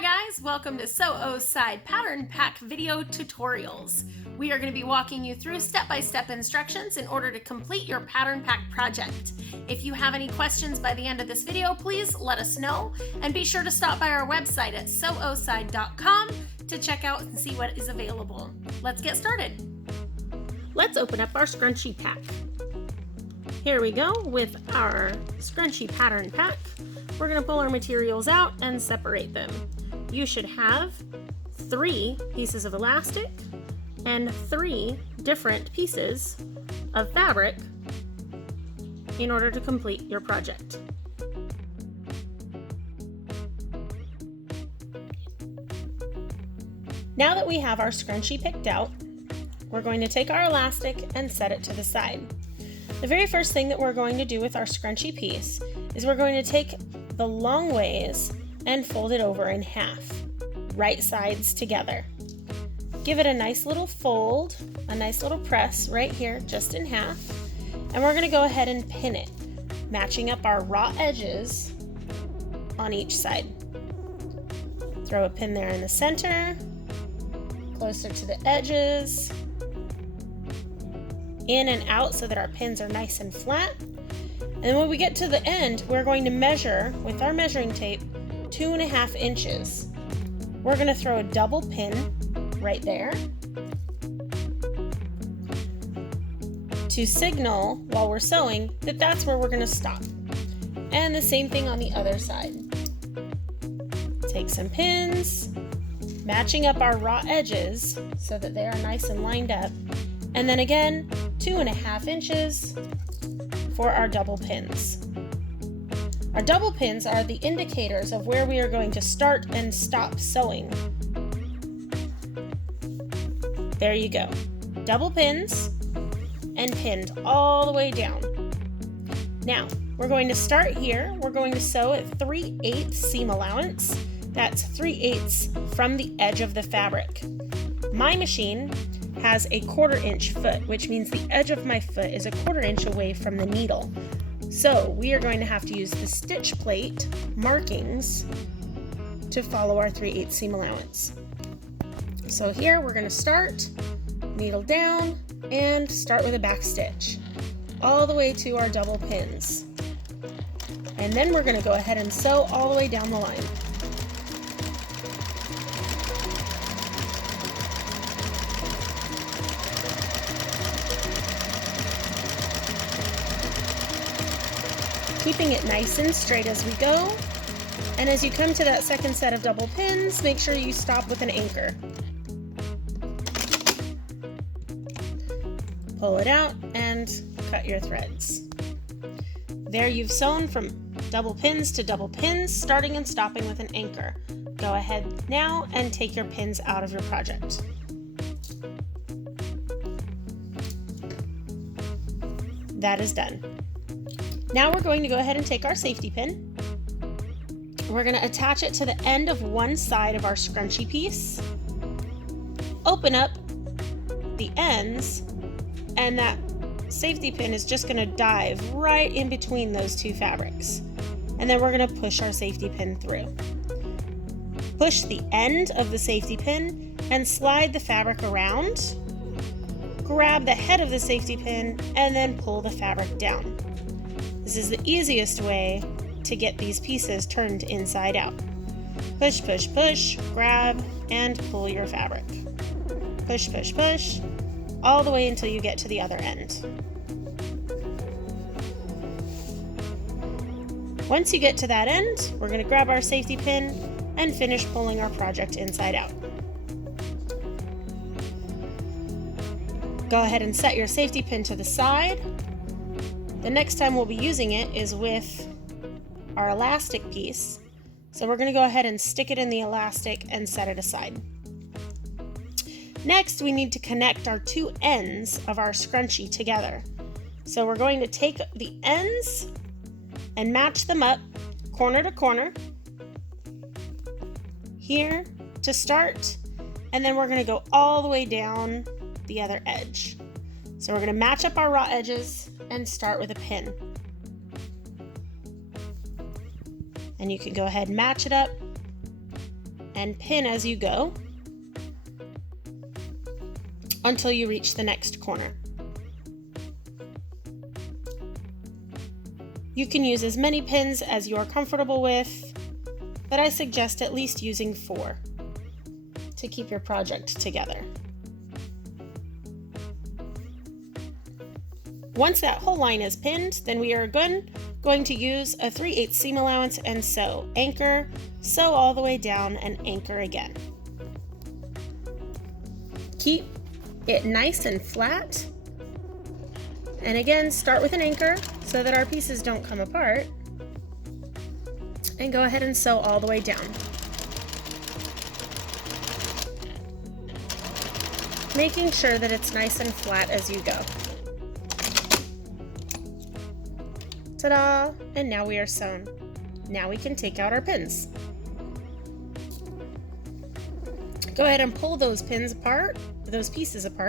Hi guys, welcome to Sew Side Pattern Pack video tutorials. We are going to be walking you through step-by-step instructions in order to complete your pattern pack project. If you have any questions by the end of this video, please let us know, and be sure to stop by our website at sewoside.com to check out and see what is available. Let's get started. Let's open up our scrunchie pack. Here we go with our scrunchie pattern pack. We're going to pull our materials out and separate them. You should have 3 pieces of elastic and 3 different pieces of fabric in order to complete your project. Now that we have our scrunchie picked out, we're going to take our elastic and set it to the side. The very first thing that we're going to do with our scrunchie piece is we're going to take the long ways and fold it over in half, right sides together. Give it a nice little fold, a nice little press right here, just in half, and we're going to go ahead and pin it, matching up our raw edges on each side. Throw a pin there in the center, closer to the edges, in and out so that our pins are nice and flat. And then when we get to the end, we're going to measure with our measuring tape 2.5 inches. We're going to throw a double pin right there to signal while we're sewing that that's where we're going to stop. And the same thing on the other side. Take some pins, matching up our raw edges so that they are nice and lined up. And then again, 2.5 inches for our double pins. Our double pins are the indicators of where we are going to start and stop sewing. There you go. Double pins and pinned all the way down. Now, we're going to start here. We're going to sew at 3/8 seam allowance. That's 3/8 from the edge of the fabric. My machine has a 1/4 inch foot, which means the edge of my foot is a 1/4 inch away from the needle. So we are going to have to use the stitch plate markings to follow our 3/8 seam allowance. So here we're going to start, needle down, and start with a back stitch all the way to our double pins. And then we're going to go ahead and sew all the way down the line. Keeping it nice and straight as we go. And as you come to that second set of double pins, make sure you stop with an anchor. Pull it out and cut your threads. There you've sewn from double pins to double pins, starting and stopping with an anchor. Go ahead now and take your pins out of your project. That is done. Now we're going to go ahead and take our safety pin. We're going to attach it to the end of one side of our scrunchie piece. Open up the ends, and that safety pin is just going to dive right in between those two fabrics. And then we're going to push our safety pin through. Push the end of the safety pin and slide the fabric around. Grab the head of the safety pin and then pull the fabric down. This is the easiest way to get these pieces turned inside out. Push, push, push, grab, and pull your fabric. Push, push, push, all the way until you get to the other end. Once you get to that end, we're going to grab our safety pin and finish pulling our project inside out. Go ahead and set your safety pin to the side. The next time we'll be using it is with our elastic piece. So we're going to go ahead and stick it in the elastic and set it aside. Next, we need to connect our 2 ends of our scrunchie together. So we're going to take the ends and match them up corner to corner here to start, and then we're going to go all the way down the other edge. So we're going to match up our raw edges and start with a pin. And you can go ahead and match it up and pin as you go until you reach the next corner. You can use as many pins as you're comfortable with, but I suggest at least using 4 to keep your project together. Once that whole line is pinned, then we are going to use a 3/8 seam allowance and sew. Anchor, sew all the way down, and anchor again. Keep it nice and flat. And again, start with an anchor so that our pieces don't come apart. And go ahead and sew all the way down. Making sure that it's nice and flat as you go. Ta-da! And now we are sewn. Now we can take out our pins. Go ahead and pull those pieces apart,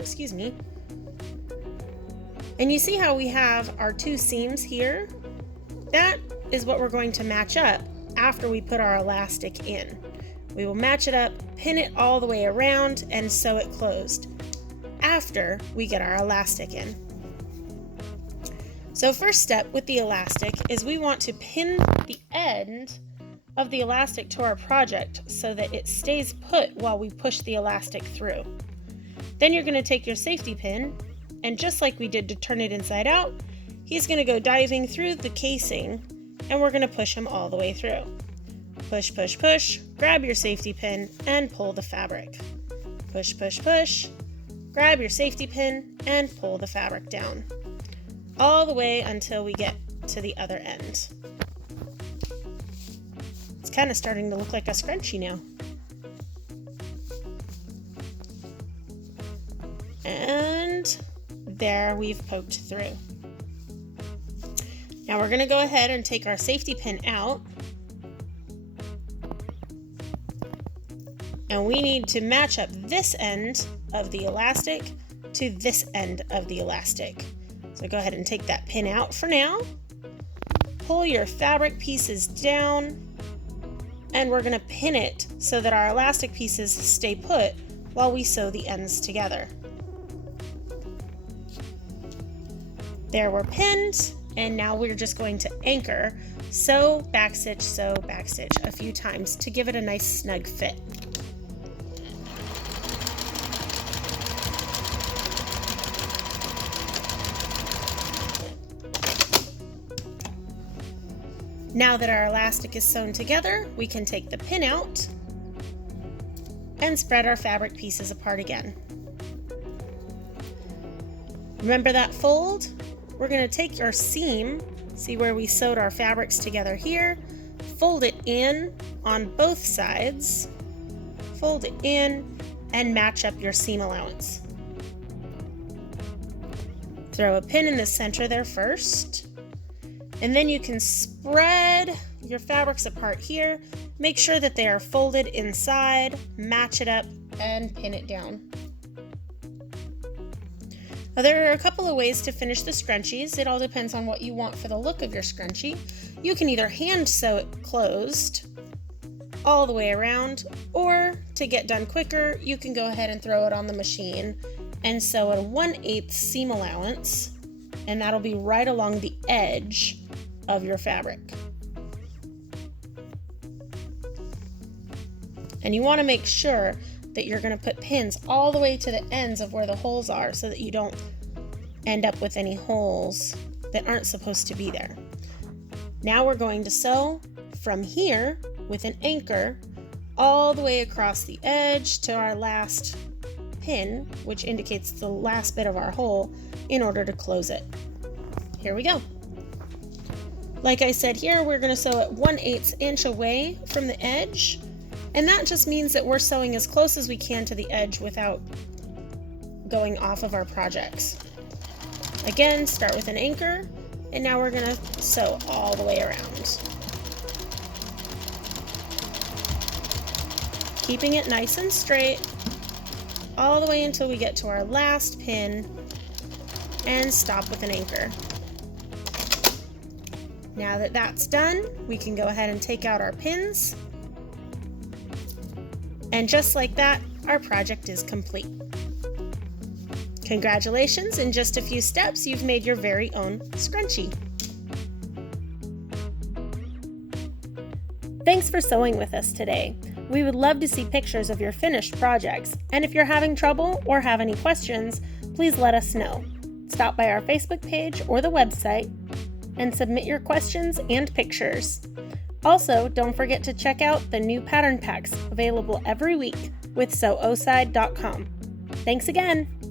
excuse me. And you see how we have our 2 seams here? That is what we're going to match up after we put our elastic in. We will match it up, pin it all the way around, and sew it closed after we get our elastic in. So first step with the elastic is we want to pin the end of the elastic to our project so that it stays put while we push the elastic through. Then you're going to take your safety pin, and just like we did to turn it inside out, he's going to go diving through the casing, and we're going to push him all the way through. Push, push, push, grab your safety pin, and pull the fabric. Push, push, push, grab your safety pin, and pull the fabric down. All the way until we get to the other end. It's kind of starting to look like a scrunchie now. And there we've poked through. Now we're going to go ahead and take our safety pin out. And we need to match up this end of the elastic to this end of the elastic. So go ahead and take that pin out for now. Pull your fabric pieces down, and we're going to pin it so that our elastic pieces stay put while we sew the ends together. There, we're pinned, and now we're just going to anchor, sew, backstitch a few times to give it a nice snug fit. Now that our elastic is sewn together, we can take the pin out and spread our fabric pieces apart again. Remember that fold? We're going to take our seam, see where we sewed our fabrics together here, fold it in on both sides, fold it in, and match up your seam allowance. Throw a pin in the center there first. And then you can spread your fabrics apart here. Make sure that they are folded inside, match it up, and pin it down. Now there are a couple of ways to finish the scrunchies. It all depends on what you want for the look of your scrunchie. You can either hand sew it closed all the way around, or to get done quicker, you can go ahead and throw it on the machine and sew a 1/8 seam allowance, and that'll be right along the edge of your fabric. And you want to make sure that you're going to put pins all the way to the ends of where the holes are so that you don't end up with any holes that aren't supposed to be there. Now we're going to sew from here with an anchor all the way across the edge to our last pin, which indicates the last bit of our hole, in order to close it. Here we go. Like I said here, we're going to sew it 1/8 inch away from the edge, and that just means that we're sewing as close as we can to the edge without going off of our projects. Again, start with an anchor, and now we're going to sew all the way around. Keeping it nice and straight all the way until we get to our last pin and stop with an anchor. Now that that's done, we can go ahead and take out our pins. And just like that, our project is complete. Congratulations, in just a few steps, you've made your very own scrunchie. Thanks for sewing with us today. We would love to see pictures of your finished projects, and if you're having trouble or have any questions, please let us know. Stop by our Facebook page or the website and submit your questions and pictures. Also, don't forget to check out the new pattern packs available every week with sewoside.com. Thanks again!